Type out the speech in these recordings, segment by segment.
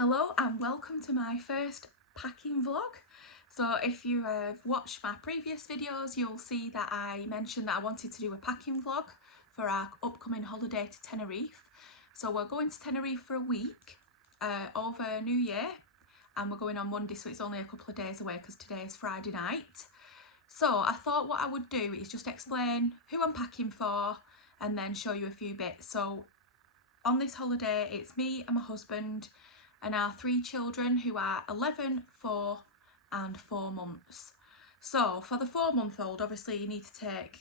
Hello and welcome to my first packing vlog. So if you have watched my previous videos, you'll see that I mentioned that I wanted to do a packing vlog for our upcoming holiday to Tenerife. So we're going to Tenerife for a week over New Year, and we're going on Monday, so it's only a couple of days away because today is Friday night. So I thought what I would do is just explain who I'm packing for and then show you a few bits. So on this holiday, it's me and my husband and our 3 children who are 11, 4 and 4 months. So for the 4-month-old, obviously you need to take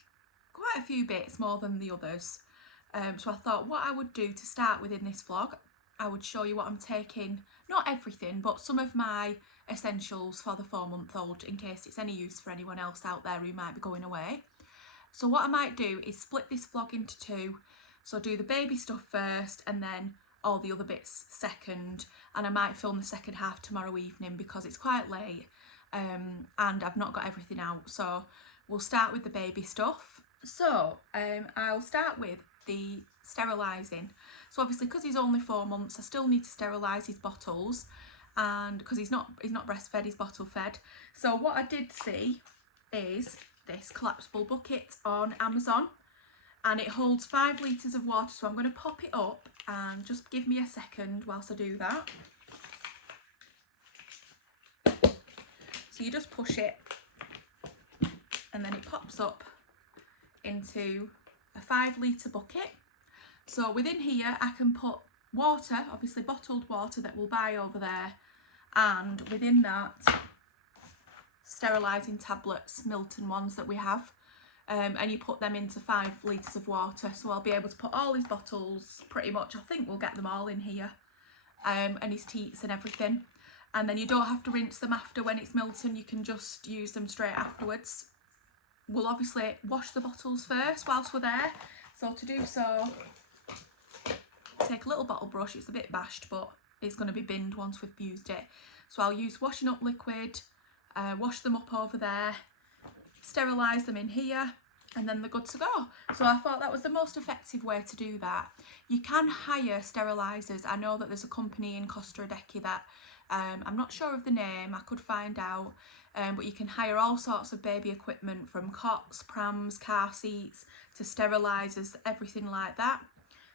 quite a few bits more than the others. So I thought what I would do to start with in this vlog, I would show you what I'm taking, not everything, but some of my essentials for the 4-month-old in case it's any use for anyone else out there who might be going away. So what I might do is split this vlog into 2. So do the baby stuff first and then all the other bits second, and I might film the second half tomorrow evening because it's quite late and I've not got everything out. So we'll start with the baby stuff. So I'll start with the sterilising. So obviously because he's only 4 months, I still need to sterilise his bottles, and because he's not breastfed, he's bottle fed. So what I did see is this collapsible bucket on Amazon, and it holds 5 litres of water. So I'm going to pop it up and just give me a second whilst I do that. So you just push it and then it pops up into a 5 litre bucket. So within here I can put water, obviously bottled water that we'll buy over there, and within that sterilising tablets, Milton ones that we have. And you put them into 5 litres of water, so I'll be able to put all his bottles, pretty much, I think we'll get them all in here, and his teats and everything. And then you don't have to rinse them after when it's Milton, you can just use them straight afterwards. We'll obviously wash the bottles first whilst we're there, so to do so, take a little bottle brush. It's a bit bashed, but it's going to be binned once we've used it. So I'll use washing up liquid, wash them up over there, sterilise them in here, and then they're good to go. So I thought that was the most effective way to do that. You can hire sterilisers. I know that there's a company in Costa Adeje that I'm not sure of the name, I could find out, but you can hire all sorts of baby equipment, from cots, prams, car seats to sterilisers, everything like that.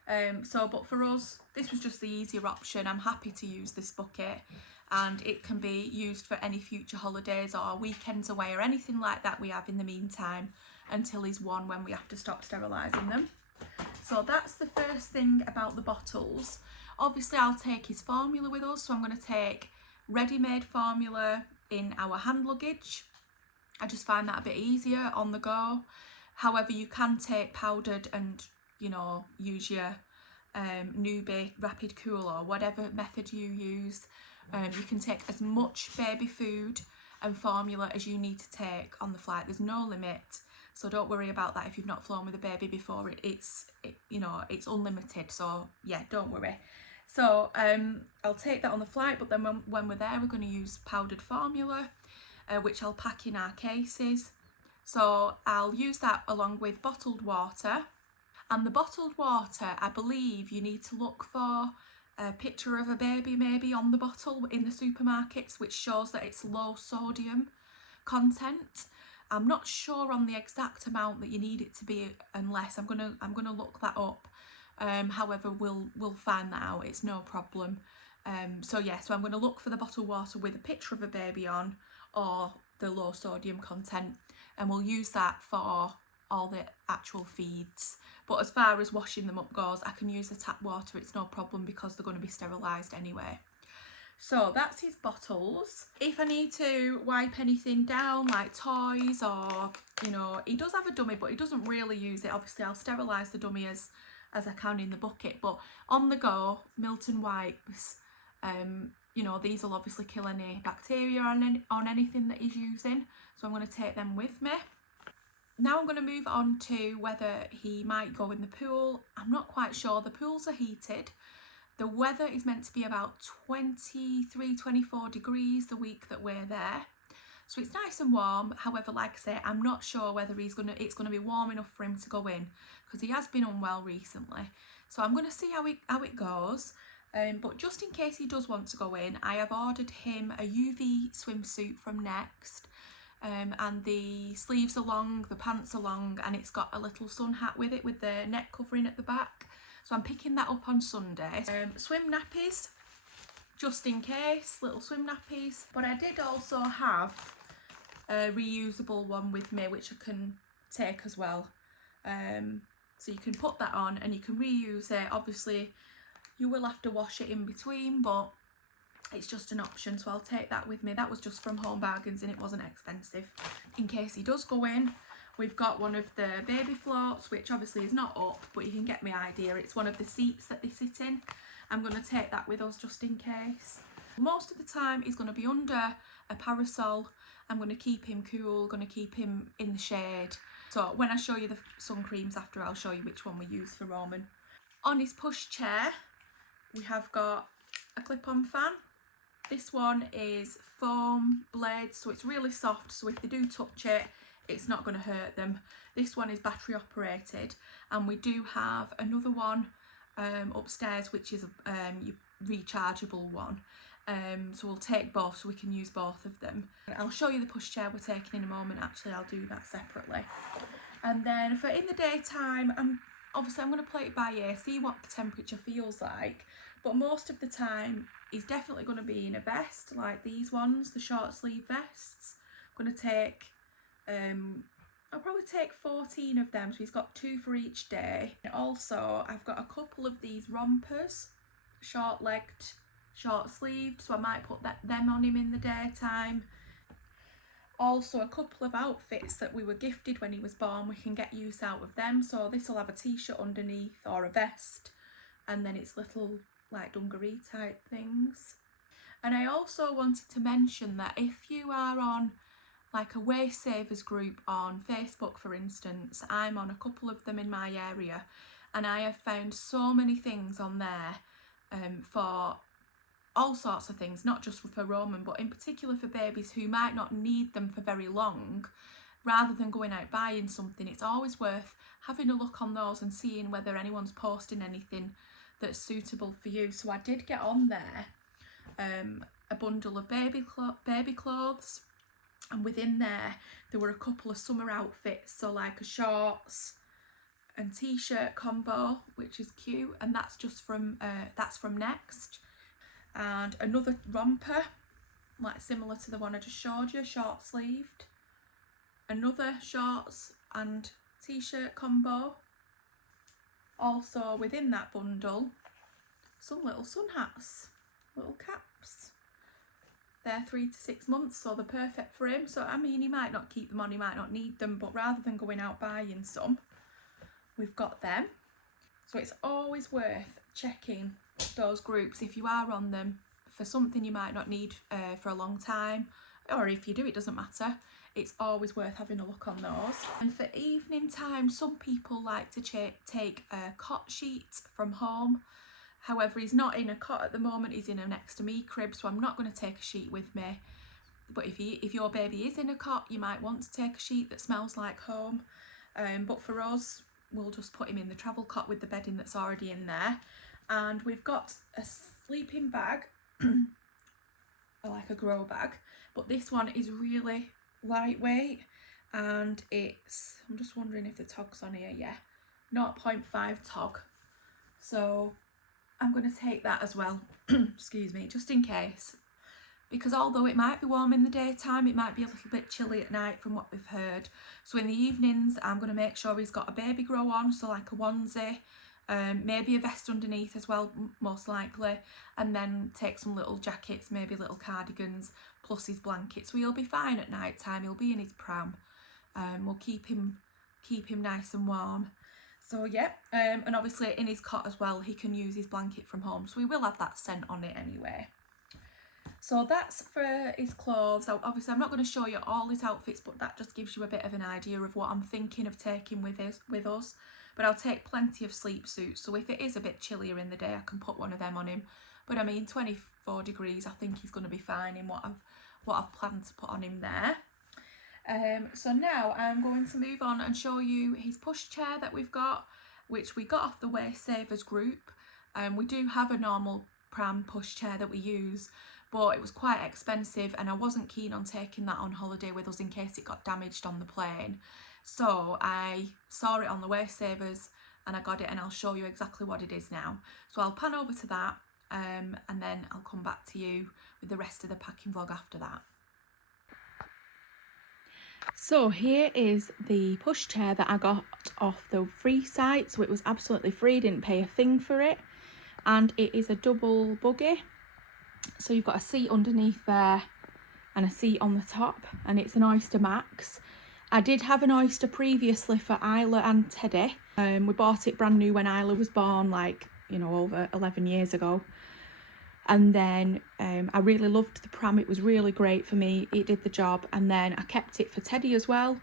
But for us, this was just the easier option. I'm happy to use this bucket, and it can be used for any future holidays or weekends away or anything like that we have in the meantime until he's 1, when we have to stop sterilising them. So that's the first thing about the bottles. Obviously I'll take his formula with us, so I'm going to take ready-made formula in our hand luggage. I just find that a bit easier on the go. However, you can take powdered and, you know, use your Newbie Rapid Cool or whatever method you use. You can take as much baby food and formula as you need to take on the flight. There's no limit, so don't worry about that if you've not flown with a baby before. It's unlimited, so yeah, don't worry. So I'll take that on the flight, but then when we're there, we're going to use powdered formula, which I'll pack in our cases. So I'll use that along with bottled water. And the bottled water, I believe you need to look for a picture of a baby maybe on the bottle in the supermarkets, which shows that it's low sodium content. I'm not sure on the exact amount that you need it to be, unless I'm gonna look that up. However, we'll find that out, it's no problem. So I'm going to look for the bottled water with a picture of a baby on, or the low sodium content, and we'll use that for all the actual feeds. But as far as washing them up goes, I can use the tap water, it's no problem, because they're going to be sterilised anyway. So that's his bottles. If I need to wipe anything down, like toys, or, you know, he does have a dummy, but he doesn't really use it. Obviously I'll sterilise the dummy as I can in the bucket, but on the go, Milton wipes, you know, these will obviously kill any bacteria on anything that he's using, so I'm going to take them with me. Now I'm going to move on to whether he might go in the pool. I'm not quite sure. The pools are heated. The weather is meant to be about 23-24 degrees the week that we're there, so it's nice and warm. However, like I say, I'm not sure whether it's going to be warm enough for him to go in, because he has been unwell recently. So I'm going to see how it goes. But just in case he does want to go in, I have ordered him a UV swimsuit from Next. And the sleeves are long, the pants are long, and it's got a little sun hat with it with the neck covering at the back. So I'm picking that up on Sunday. Swim nappies, just in case, little swim nappies. But I did also have a reusable one with me, which I can take as well. So you can put that on and you can reuse it. Obviously, you will have to wash it in between, but it's just an option, so I'll take that with me. That was just from Home Bargains and it wasn't expensive. In case he does go in, we've got one of the baby floats, which obviously is not up, but you can get my idea. It's one of the seats that they sit in. I'm going to take that with us just in case. Most of the time he's going to be under a parasol. I'm going to keep him cool, going to keep him in the shade. So when I show you the sun creams after, I'll show you which one we use for Roman. On his push chair, we have got a clip-on fan. This one is foam blades, so it's really soft, so if they do touch it, it's not going to hurt them. This one is battery operated, and we do have another one upstairs, which is a rechargeable one. So we'll take both so we can use both of them. I'll show you the pushchair we're taking in a moment. Actually, I'll do that separately. And then for in the daytime, I'm going to play it by ear, see what the temperature feels like. But most of the time, he's definitely going to be in a vest like these ones, the short sleeve vests. I'm going to take, I'll probably take 14 of them, so he's got 2 for each day. And also, I've got a couple of these rompers, short-legged, short-sleeved, so I might put them on him in the daytime. Also, a couple of outfits that we were gifted when he was born, we can get use out of them. So this will have a t-shirt underneath or a vest, and then it's little like dungaree type things. And I also wanted to mention that if you are on like a waist savers group on Facebook, for instance, I'm on a couple of them in my area, and I have found so many things on there for all sorts of things, not just for Roman, but in particular for babies who might not need them for very long. Rather than going out buying something, it's always worth having a look on those and seeing whether anyone's posting anything that's suitable for you. So I did get on there a bundle of baby clothes, and within there were a couple of summer outfits, so like a shorts and t-shirt combo, which is cute, and that's just from Next. And another romper, like similar to the one I just showed you, short sleeved. Another shorts and t-shirt combo. Also within that bundle, some little sun hats, little caps. They're 3 to 6 months, so they're perfect for him. So I mean, he might not keep them on, he might not need them, but rather than going out buying some, we've got them. So it's always worth checking those groups if you are on them for something you might not need for a long time, or if you do, it doesn't matter. It's always worth having a look on those. And for evening time, some people like to take a cot sheet from home. However, he's not in a cot at the moment, he's in a next to me crib, so I'm not going to take a sheet with me. But if your baby is in a cot, you might want to take a sheet that smells like home. But for us, we'll just put him in the travel cot with the bedding that's already in there. And we've got a sleeping bag, like a grow bag, but this one is really lightweight, and it's, I'm just wondering if the tog's on here, yeah, 0.5 tog. So I'm going to take that as well, excuse me, just in case. Because although it might be warm in the daytime, it might be a little bit chilly at night from what we've heard. So in the evenings, I'm going to make sure he's got a baby grow on, so like a onesie, maybe a vest underneath as well, most likely, and then take some little jackets, maybe little cardigans, plus his blankets. So he'll be fine at night time, he'll be in his pram. We'll keep him nice and warm. So yeah, and obviously in his cot as well, he can use his blanket from home, so we will have that scent on it anyway. So that's for his clothes. Obviously I'm not going to show you all his outfits, but that just gives you a bit of an idea of what I'm thinking of taking with us. But I'll take plenty of sleep suits, so if it is a bit chillier in the day, I can put one of them on him. But I mean, 24 degrees, I think he's going to be fine in what I've planned to put on him there. So now I'm going to move on and show you his pushchair that we've got, which we got off the Waist Savers group. We do have a normal pram pushchair that we use, but it was quite expensive and I wasn't keen on taking that on holiday with us in case it got damaged on the plane. So I saw it on the Waste Savers and I got it, and I'll show you exactly what it is now. So I'll pan over to that and then I'll come back to you with the rest of the packing vlog after that. So here is the pushchair that I got off the free site, so it was absolutely free, didn't pay a thing for it, and it is a double buggy. So you've got a seat underneath there and a seat on the top, and it's an Oyster Max. I did have an Oyster previously for Isla and Teddy. We bought it brand new when Isla was born, like, you know, over 11 years ago. And then I really loved the pram. It was really great for me. It did the job. And then I kept it for Teddy as well.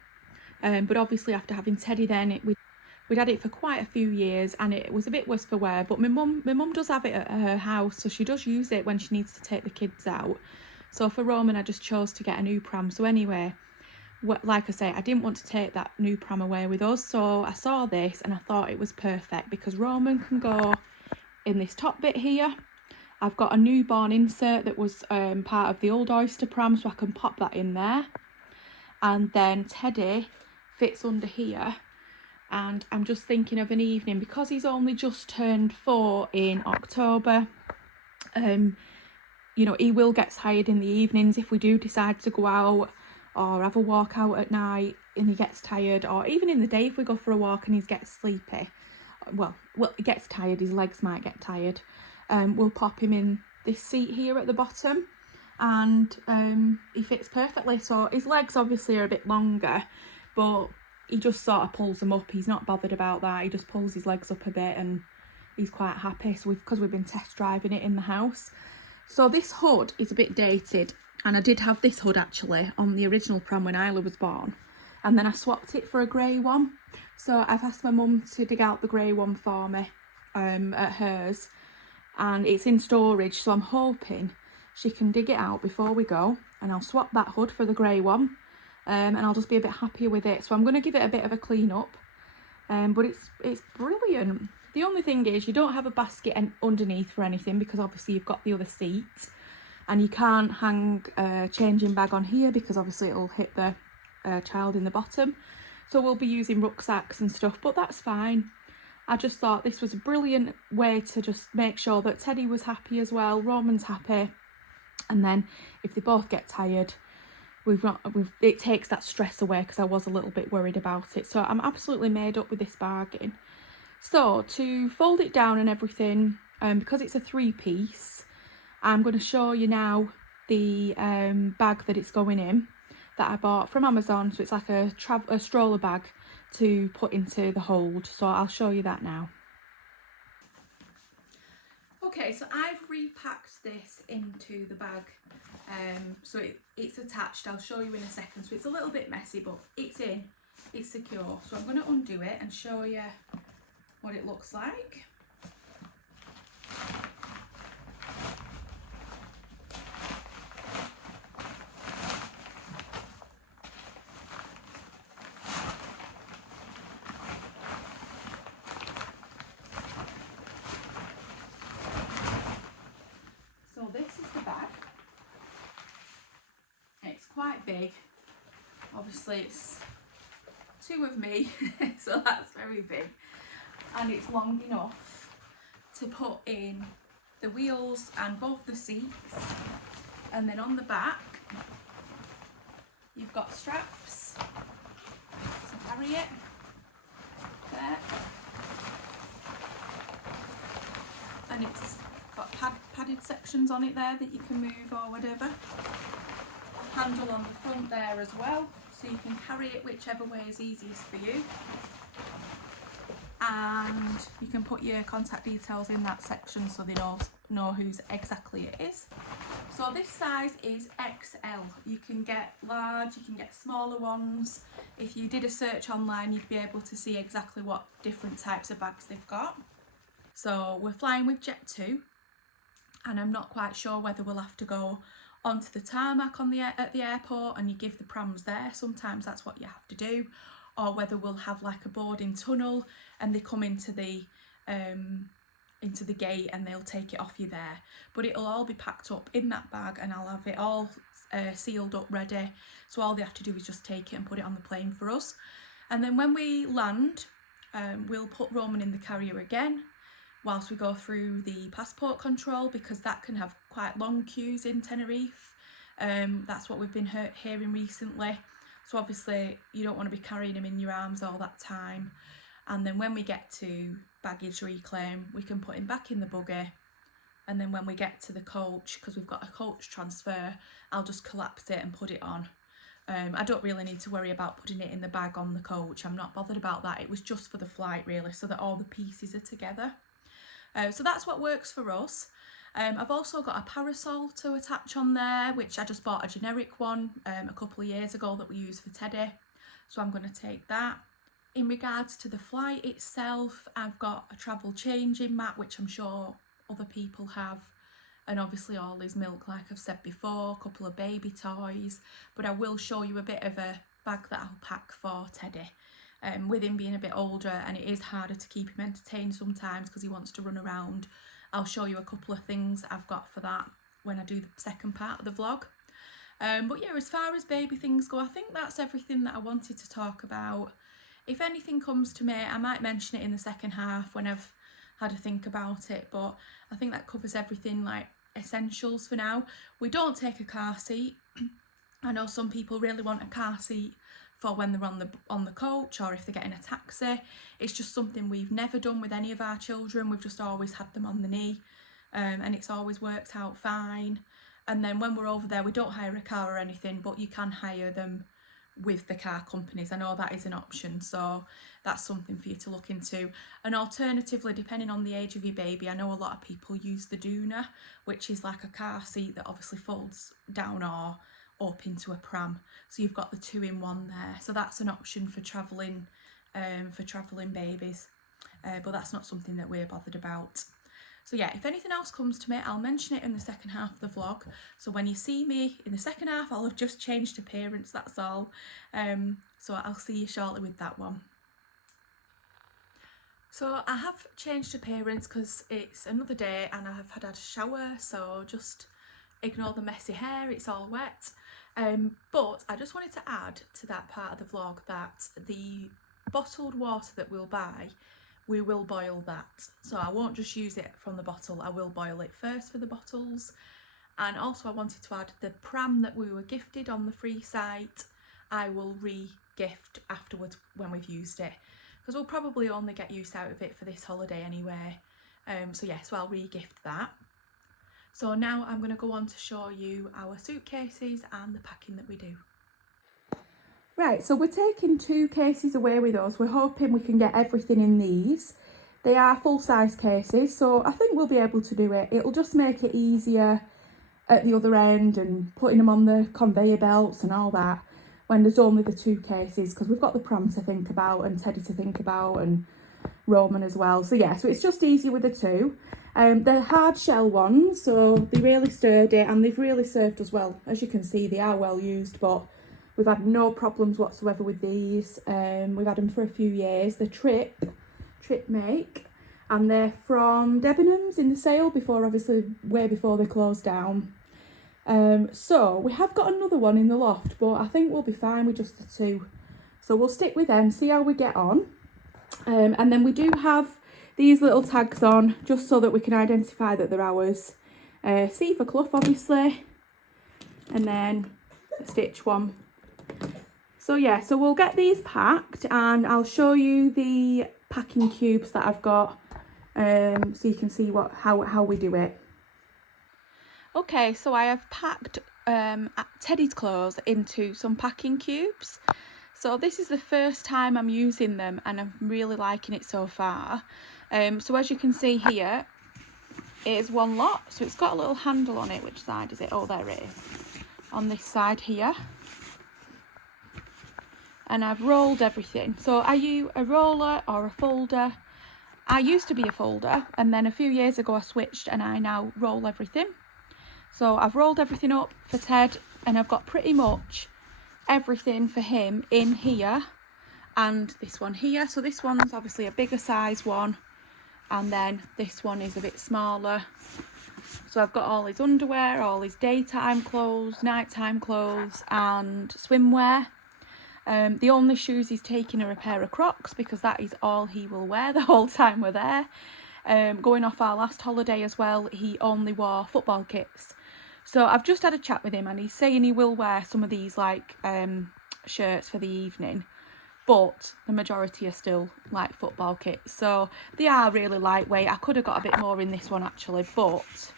But obviously after having Teddy then, we'd had it for quite a few years and it was a bit worse for wear. But my mum does have it at her house, so she does use it when she needs to take the kids out. So for Roman, I just chose to get a new pram. So anyway, like I say, I didn't want to take that new pram away with us. So I saw this and I thought it was perfect because Roman can go in this top bit here. I've got a newborn insert that was part of the old Oyster pram, so I can pop that in there. And then Teddy fits under here. And I'm just thinking of an evening, because he's only just turned 4 in October. You know, he will get tired in the evenings if we do decide to go out or have a walk out at night and he gets tired, or even in the day if we go for a walk and he gets sleepy. Well, he gets tired, his legs might get tired. We'll pop him in this seat here at the bottom, and he fits perfectly. So his legs obviously are a bit longer, but he just sort of pulls them up. He's not bothered about that. He just pulls his legs up a bit and he's quite happy. So because we've been test driving it in the house. So this hood is a bit dated, and I did have this hood actually on the original pram when Isla was born, and then I swapped it for a grey one. So I've asked my mum to dig out the grey one for me at hers, and it's in storage, so I'm hoping she can dig it out before we go, and I'll swap that hood for the grey one, and I'll just be a bit happier with it. So I'm going to give it a bit of a clean up, but it's brilliant. The only thing is you don't have a basket underneath for anything, because obviously you've got the other seat, and you can't hang a changing bag on here because obviously it'll hit the child in the bottom. So we'll be using rucksacks and stuff, but that's fine. I just thought this was a brilliant way to just make sure that Teddy was happy as well, Roman's happy, and then if they both get tired, it takes that stress away, because I was a little bit worried about it. So I'm absolutely made up with this bargain. So to fold it down and everything, because it's a 3-piece, I'm going to show you now the bag that it's going in, that I bought from Amazon. So it's like a stroller bag to put into the hold. So I'll show you that now. Okay, so I've repacked this into the bag. So it's attached. I'll show you in a second. So it's a little bit messy, but it's in. It's secure. So I'm going to undo it and show you what it looks like. So this is the bag. It's quite big. Obviously it's 2 of me, so that's very big. And it's long enough to put in the wheels and both the seats. And then on the back you've got straps to carry it there, and it's got padded sections on it there that you can move or whatever. A handle on the front there as well, so you can carry it whichever way is easiest for you. And you can put your contact details in that section so they know whose exactly it is. So this size is XL. You can get large, you can get smaller ones. If you did a search online, you'd be able to see exactly what different types of bags they've got. So we're flying with Jet2, and I'm not quite sure whether we'll have to go onto the tarmac at the airport and you give the prams there. Sometimes that's what you have to do. Or whether we'll have like a boarding tunnel and they come into the into the gate and they'll take it off you there. But it'll all be packed up in that bag and I'll have it all sealed up ready. So all they have to do is just take it and put it on the plane for us. And then when we land, we'll put Roman in the carrier again whilst we go through the passport control, because that can have quite long queues in Tenerife. That's what we've been hearing recently. So obviously you don't want to be carrying him in your arms all that time. And then when we get to baggage reclaim, we can put him back in the buggy. And then when we get to the coach, because we've got a coach transfer, I'll just collapse it and put it on. I don't really need to worry about putting it in the bag on the coach. I'm not bothered about that. It was just for the flight really, so that all the pieces are together. So that's what works for us. I've also got a parasol to attach on there, which I just bought a generic one a couple of years ago that we use for Teddy. So I'm going to take that. In regards to the flight itself, I've got a travel changing mat, which I'm sure other people have. And obviously all his milk, like I've said before, a couple of baby toys. But I will show you a bit of a bag that I'll pack for Teddy. With him being a bit older and it is harder to keep him entertained sometimes because he wants to run around. I'll show you a couple of things I've got for that when I do the second part of the vlog. But yeah, as far as baby things go, I think that's everything that I wanted to talk about. If anything comes to me, I might mention it in the second half when I've had a think about it, but I think that covers everything, like essentials for now. We don't take a car seat. I know some people really want a car seat for when they're on the coach or if they're getting a taxi. It's just something we've never done with any of our children. We've just always had them on the knee, and it's always worked out fine. And then when we're over there, we don't hire a car or anything, but you can hire them with the car companies. I know that is an option, so that's something for you to look into. And alternatively, depending on the age of your baby, I know a lot of people use the doona, which is like a car seat that obviously folds down or up into a pram, so you've got the 2-in-1 there. So that's an option for travelling babies, but that's not something that we're bothered about. So yeah, if anything else comes to me, I'll mention it in the second half of the vlog. So when you see me in the second half, I'll have just changed appearance, that's all. So I'll see you shortly with that one. So I have changed appearance because it's another day and I have had a shower, so just ignore the messy hair, it's all wet. But I just wanted to add to that part of the vlog that the bottled water that we'll buy, we will boil that. So I won't just use it from the bottle, I will boil it first for the bottles. And also I wanted to add the pram that we were gifted on the free site, I will re-gift afterwards when we've used it, because we'll probably only get use out of it for this holiday anyway. So yeah, so I'll re-gift that. So now I'm going to go on to show you our suitcases and the packing that we do. Right, so we're taking 2 cases away with us. We're hoping we can get everything in these. They are full-size cases, so I think we'll be able to do it. It'll just make it easier at the other end and putting them on the conveyor belts and all that when there's only the 2 cases, because we've got the pram to think about and Teddy to think about and Roman as well. So yeah, so it's just easier with the 2. They're hard shell ones, so they're really sturdy and they've really served us well. As you can see, they are well used, but we've had no problems whatsoever with these. We've had them for a few years. They're Trip make, and they're from Debenhams in the sale before, obviously way before they closed down. So we have got another one in the loft, but I think we'll be fine with just the 2. So we'll stick with them, see how we get on. And then we do have these little tags on just so that we can identify that they're ours. C for Clough obviously, and then a Stitch one. So yeah, so we'll get these packed and I'll show you the packing cubes that I've got, so you can see how we do it. Okay, so I have packed Teddy's clothes into some packing cubes. So this is the first time I'm using them and I'm really liking it so far. So as you can see here, it is one lot. So it's got a little handle on it. Which side is it? Oh, there it is. On this side here. And I've rolled everything. So are you a roller or a folder? I used to be a folder, and then a few years ago I switched and I now roll everything. So I've rolled everything up for Ted and I've got pretty much everything for him in here and this one here. So this one's obviously a bigger size one, and then this one is a bit smaller. So I've got all his underwear, all his daytime clothes, nighttime clothes and swimwear. The only shoes he's taking are a pair of Crocs because that is all he will wear the whole time we're there. Going off our last holiday as well, he only wore football kits. So I've just had a chat with him and he's saying he will wear some of these like shirts for the evening, but the majority are still like football kits. So they are really lightweight. I could have got a bit more in this one actually, but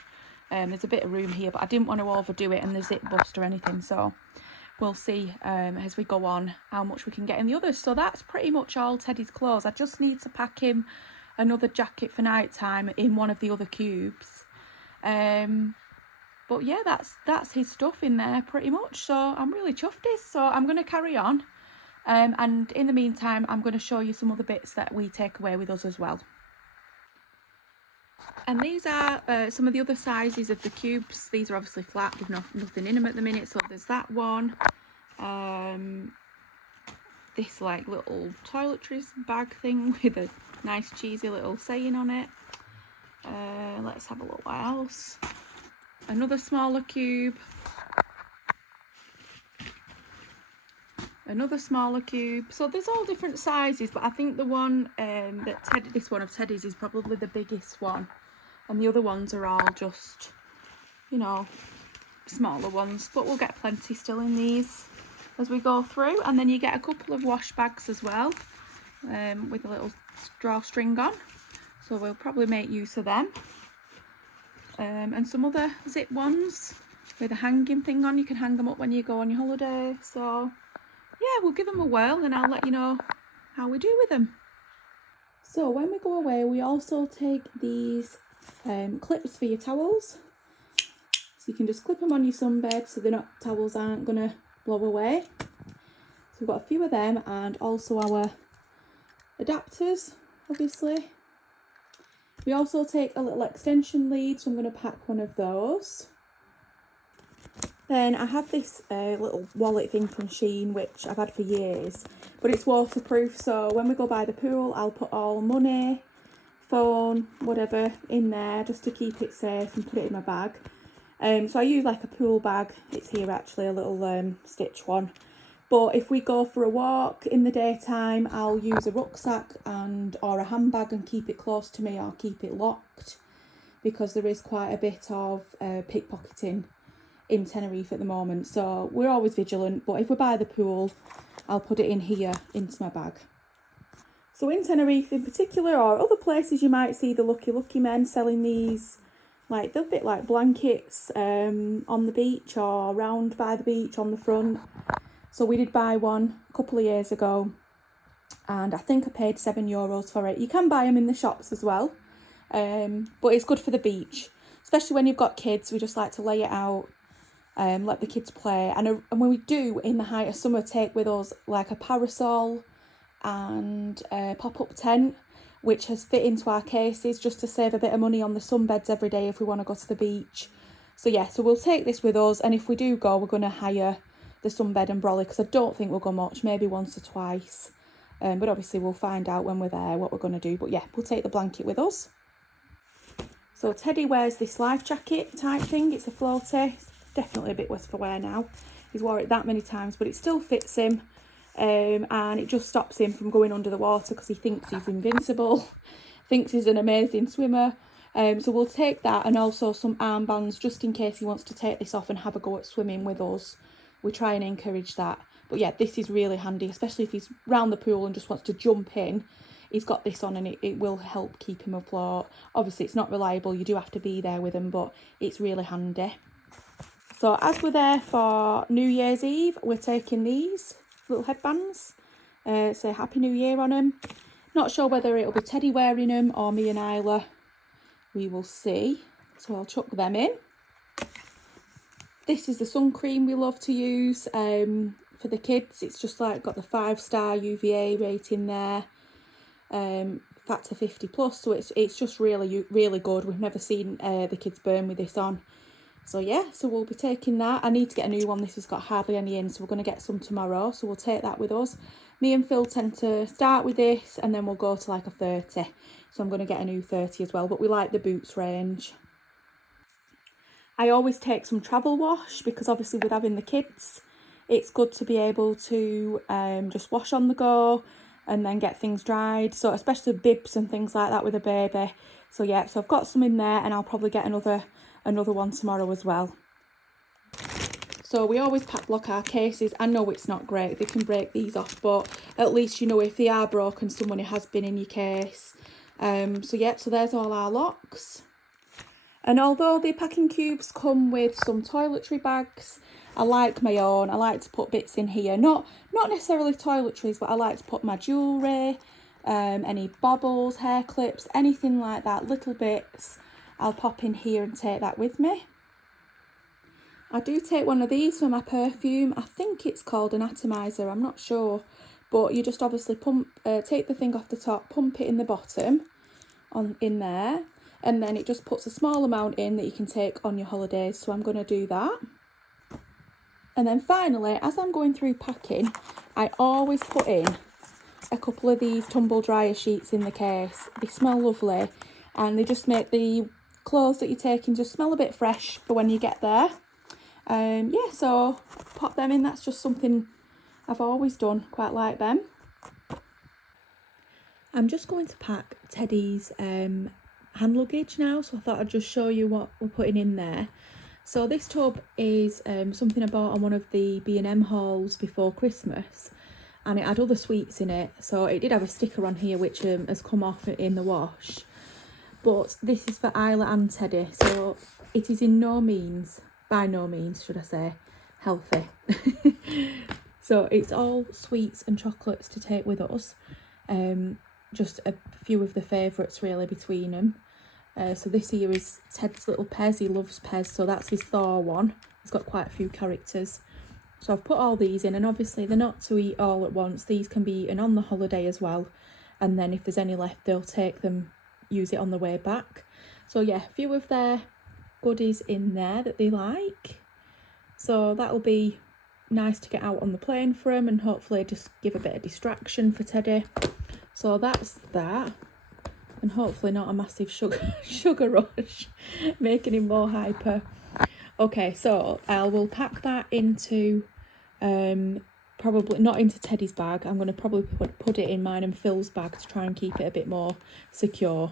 there's a bit of room here, but I didn't want to overdo it and the zip bust or anything. So we'll see as we go on how much we can get in the others. So that's pretty much all Teddy's clothes. I just need to pack him another jacket for night time in one of the other cubes. But yeah, that's his stuff in there pretty much. So I'm really chuffed. So I'm going to carry on. And in the meantime, I'm going to show you some other bits that we take away with us as well. And these are some of the other sizes of the cubes. These are obviously flat, with nothing in them at the minute. So there's that one. This like little toiletries bag thing with a nice cheesy little saying on it. Let's have a look what else. Another smaller cube. Another smaller cube. So there's all different sizes, but I think the one this one of Teddy's is probably the biggest one, and the other ones are all just, you know, smaller ones, but we'll get plenty still in these as we go through. And then you get a couple of wash bags as well, with a little drawstring on, so we'll probably make use of them. And some other zip ones with a hanging thing on. You can hang them up when you go on your holiday. So yeah, we'll give them a whirl and I'll let you know how we do with them. So when we go away, we also take these clips for your towels. So you can just clip them on your sunbed so the towels aren't going to blow away. So we've got a few of them, and also our adapters, obviously. We also take a little extension lead, so I'm going to pack one of those. Then I have this little wallet thing from Shein, which I've had for years, but it's waterproof, so when we go by the pool, I'll put all money, phone, whatever in there just to keep it safe and put it in my bag. So I use like a pool bag. It's here actually, a little stitch one. But if we go for a walk in the daytime, I'll use a rucksack or a handbag and keep it close to me, or keep it locked, because there is quite a bit of pickpocketing in Tenerife at the moment. So we're always vigilant, but if we're by the pool, I'll put it in here into my bag. So in Tenerife in particular, or other places, you might see the Lucky men selling these, like they're a bit like blankets on the beach or round by the beach on the front. So we did buy one a couple of years ago, and I think I paid €7 for it. You can buy them in the shops as well, but it's good for the beach, especially when you've got kids. We just like to lay it out, let the kids play. And when we do, in the height of summer, take with us like a parasol and a pop-up tent, which has fit into our cases just to save a bit of money on the sunbeds every day if we want to go to the beach. So yeah, so we'll take this with us, and if we do go, we're going to hire the sunbed and brolly, because I don't think we'll go much, maybe once or twice. But obviously we'll find out when we're there what we're going to do. But yeah, we'll take the blanket with us. So Teddy wears this life jacket type thing. It's a floaty. It's definitely a bit worse for wear now. He's wore it that many times, but it still fits him. And it just stops him from going under the water because he thinks he's invincible, thinks he's an amazing swimmer. So we'll take that, and also some armbands just in case he wants to take this off and have a go at swimming with us. We try and encourage that. But yeah, this is really handy, especially if he's round the pool and just wants to jump in. He's got this on, and it will help keep him afloat. Obviously it's not reliable, you do have to be there with him, but it's really handy. So as we're there for New Year's Eve, we're taking these little headbands, say Happy New Year on them. Not sure whether it'll be Teddy wearing them or me and Isla. We will see. So I'll chuck them in. This is the sun cream we love to use for the kids. It's just like got the 5-star UVA rating there, factor 50+, so it's just really good. We've never seen the kids burn with this on. So yeah, so we'll be taking that. I need to get a new one. This has got hardly any in, so we're going to get some tomorrow. So we'll take that with us. Me and Phil tend to start with this and then we'll go to like a 30. So I'm going to get a new 30 as well. But we like the Boots range. I always take some travel wash because obviously with having the kids, it's good to be able to just wash on the go and then get things dried. So especially bibs and things like that with a baby. So yeah, so I've got some in there and I'll probably get another one tomorrow as well. So we always pack lock our cases. I know it's not great, they can break these off, but at least you know if they are broken, someone has been in your case. So yeah, so there's all our locks. And although the packing cubes come with some toiletry bags, I like my own. I like to put bits in here, not necessarily toiletries, but I like to put my jewellery, any baubles, hair clips, anything like that, little bits. I'll pop in here and take that with me. I do take one of these for my perfume. I think it's called an atomizer, I'm not sure. But you just obviously take the thing off the top, pump it in the bottom, in there. And then it just puts a small amount in that you can take on your holidays. So I'm going to do that. And then finally, as I'm going through packing, I always put in a couple of these tumble dryer sheets in the case. They smell lovely and they just make the clothes that you're taking just smell a bit fresh for when you get there. Yeah, so pop them in. That's just something I've always done, quite like them. I'm just going to pack Teddy's hand luggage now, so I thought I'd just show you what we're putting in there. So this tub is something I bought on one of the B&M hauls before Christmas, and it had other sweets in it, so it did have a sticker on here which has come off in the wash. But this is for Isla and Teddy, so it is by no means should I say, healthy. So it's all sweets and chocolates to take with us. Just a few of the favourites really between them. So this here is Ted's little Pez. He loves Pez, so that's his Thor one. He's got quite a few characters. So I've put all these in, and obviously they're not to eat all at once. These can be eaten on the holiday as well. And then if there's any left, they'll take them, use it on the way back. So yeah, a few of their goodies in there that they like. So that'll be nice to get out on the plane for him and hopefully just give a bit of distraction for Teddy. So that's that, and hopefully not a massive sugar rush, making him more hyper. Okay, so I will pack that into, probably not into Teddy's bag. I'm going to probably put it in mine and Phil's bag to try and keep it a bit more secure.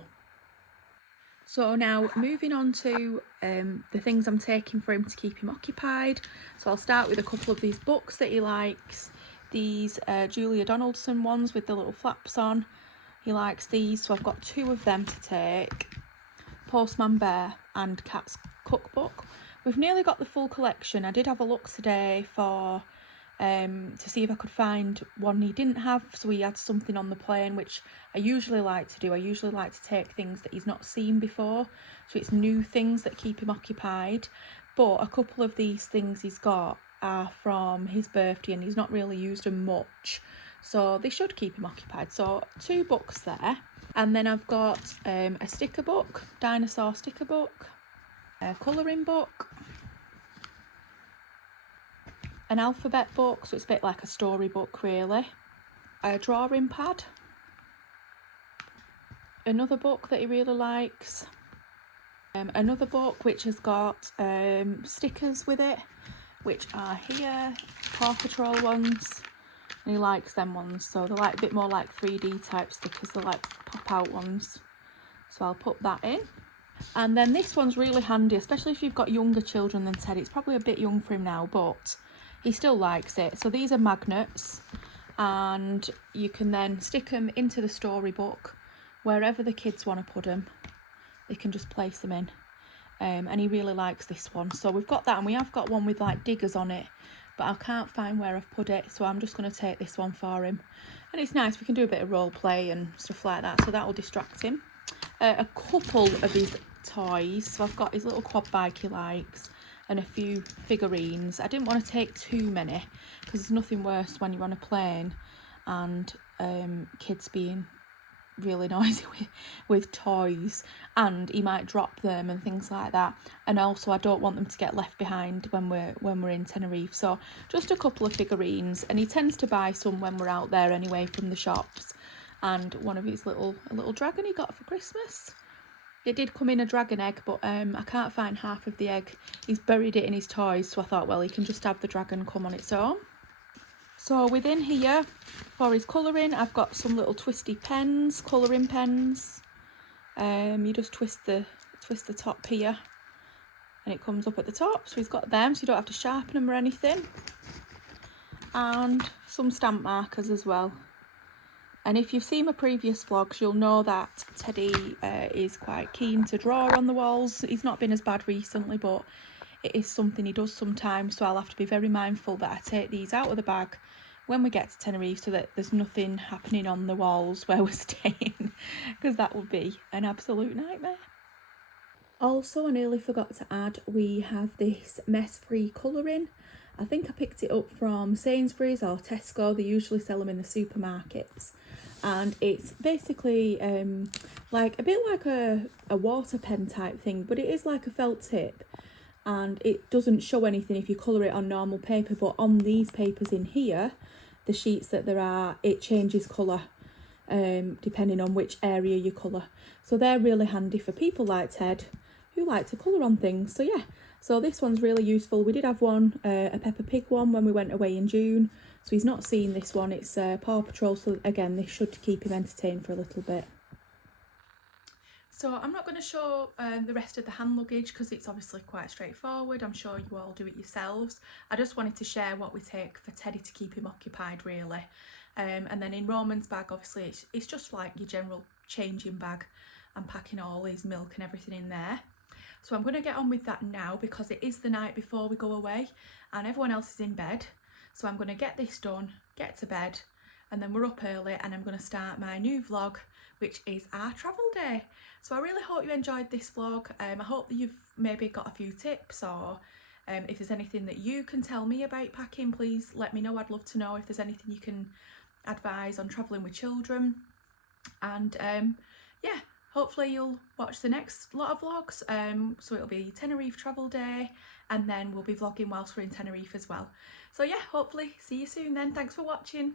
So now moving on to the things I'm taking for him to keep him occupied. So I'll start with a couple of these books that he likes. These Julia Donaldson ones with the little flaps on. He likes these, so I've got 2 of them to take. Postman Bear and Cat's Cookbook. We've nearly got the full collection. I did have a look today for to see if I could find one he didn't have, so he had something on the plane, which I usually like to do. I usually like to take things that he's not seen before, so it's new things that keep him occupied. But a couple of these things he's got are from his birthday and he's not really used them much, so they should keep him occupied. So 2 books there, and then I've got a sticker book, dinosaur sticker book, a colouring book, an alphabet book, so it's a bit like a storybook really, a drawing pad, another book that he really likes, another book which has got stickers with it, which are here, Paw Patrol ones, and he likes them ones, so they're like a bit more like 3D type stickers, they're like pop out ones, so I'll put that in. And then this one's really handy, especially if you've got younger children than Ted. It's probably a bit young for him now, but he still likes it. So these are magnets, and you can then stick them into the storybook wherever the kids want to put them. They can just place them in. And he really likes this one, so we've got that, and we have got one with like diggers on it, but I can't find where I've put it, so I'm just going to take this one for him. And it's nice, we can do a bit of role play and stuff like that, so that will distract him. A couple of his toys, so I've got his little quad bike he likes and a few figurines. I didn't want to take too many because there's nothing worse when you're on a plane and kids being really noisy with toys, and he might drop them and things like that. And also I don't want them to get left behind when we're in Tenerife. So just a couple of figurines, and he tends to buy some when we're out there anyway from the shops. And one of his a little dragon he got for Christmas. It did come in a dragon egg, but I can't find half of the egg. He's buried it in his toys, so I thought, well, he can just have the dragon come on its own. So within here, for his colouring, I've got some little twisty pens, colouring pens. You just twist the top here, and it comes up at the top. So he's got them, so you don't have to sharpen them or anything. And some stamp markers as well. And if you've seen my previous vlogs, you'll know that Teddy is quite keen to draw on the walls. He's not been as bad recently, but it is something he does sometimes. So I'll have to be very mindful that I take these out of the bag when we get to Tenerife, so that there's nothing happening on the walls where we're staying, because that would be an absolute nightmare. Also, I nearly forgot to add, we have this mess-free colouring. I think I picked it up from Sainsbury's or Tesco. They usually sell them in the supermarkets. And it's basically like a bit like a water pen type thing, but it is like a felt tip, and it doesn't show anything if you colour it on normal paper, but on these papers in here, the sheets that there are, it changes colour depending on which area you colour. So they're really handy for people like Ted who like to colour on things. So yeah, so this one's really useful. We did have one, a Peppa Pig one, when we went away in June. So he's not seen this one. It's Paw Patrol, so again, this should keep him entertained for a little bit. So I'm not going to show the rest of the hand luggage because it's obviously quite straightforward. I'm sure you all do it yourselves. I just wanted to share what we take for Teddy to keep him occupied, really. And then in Roman's bag, obviously, it's just like your general changing bag. I'm packing all his milk and everything in there. So I'm going to get on with that now because it is the night before we go away and everyone else is in bed. So I'm going to get this done, get to bed, and then we're up early and I'm going to start my new vlog, which is our travel day. So I really hope you enjoyed this vlog. I hope that you've maybe got a few tips, or if there's anything that you can tell me about packing, please let me know. I'd love to know if there's anything you can advise on travelling with children. And yeah, hopefully you'll watch the next lot of vlogs. So it'll be Tenerife travel day, and then we'll be vlogging whilst we're in Tenerife as well. So yeah, hopefully see you soon then. Thanks for watching.